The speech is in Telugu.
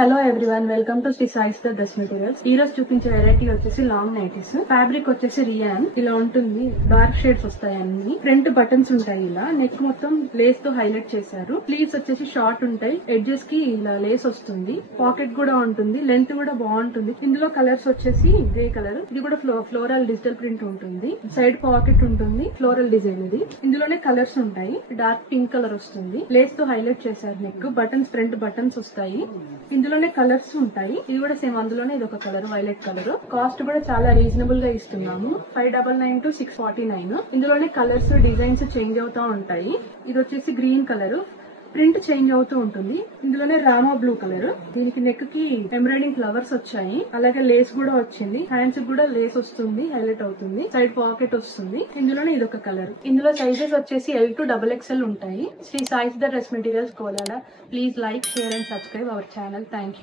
Hello everyone, welcome to Sri Sai's dress materials. ఈ రోజు చూపించే వెరైటీ వచ్చేసి లాంగ్ నైటీస్. ఫ్యాబ్రిక్ వచ్చేసి రియాన్ ఇలా ఉంటుంది. డార్క్ షేడ్స్ వస్తాయి. అన్ని ఫ్రంట్ బటన్స్ ఉంటాయి. ఇలా నెక్ మొత్తం లేస్ తో హైలైట్ చేశారు. స్లీవ్స్ వచ్చేసి షార్ట్ ఉంటాయి. ఎడ్జెస్ కి ఇలా లేస్ వస్తుంది. పాకెట్ కూడా ఉంటుంది. లెంత్ కూడా బాగుంటుంది. ఇందులో కలర్స్ వచ్చేసి గ్రే కలర్, ఇది కూడా ఫ్లోరల్ డిజిటల్ ప్రింట్ ఉంటుంది. సైడ్ పాకెట్ ఉంటుంది. ఫ్లోరల్ డిజైన్ ఇది. ఇందులోనే కలర్స్ ఉంటాయి. డార్క్ పింక్ కలర్ వస్తుంది. లేస్ తో హైలైట్ చేశారు. నెక్ బటన్స్, ఫ్రంట్ బటన్స్ వస్తాయి. ఇందులోనే కలర్స్ ఉంటాయి. ఇది కూడా సేమ్ అందులోనే ఇది ఒక కలర్, వైలెట్ కలర్. కాస్ట్ కూడా చాలా రీజనబుల్ గా ఇస్తున్నాము. 599 to 649. ఇందులోనే కలర్స్, డిజైన్స్ చేంజ్ అవుతా ఉంటాయి. ఇది వచ్చేసి గ్రీన్ కలర్, ప్రింట్ చేంజ్ అవుతూ ఉంటుంది. ఇందులోనే రామా బ్లూ కలర్. దీనికి నెక్ కి ఎంబ్రాయిడింగ్ ఫ్లవర్స్ వచ్చాయి. అలాగే లేస్ కూడా వచ్చింది. హ్యాండ్స్ కూడా లేస్ వస్తుంది, హైలైట్ అవుతుంది. సైడ్ పాకెట్ వస్తుంది. ఇందులోనే ఇది ఒక కలర్. ఇందులో సైజెస్ వచ్చేసి L to XXL ఉంటాయి. శ్రీ సాయిస్ డ్రెస్ మెటీరియల్స్ కోలాడ. Please like, share and subscribe our channel. Thank you.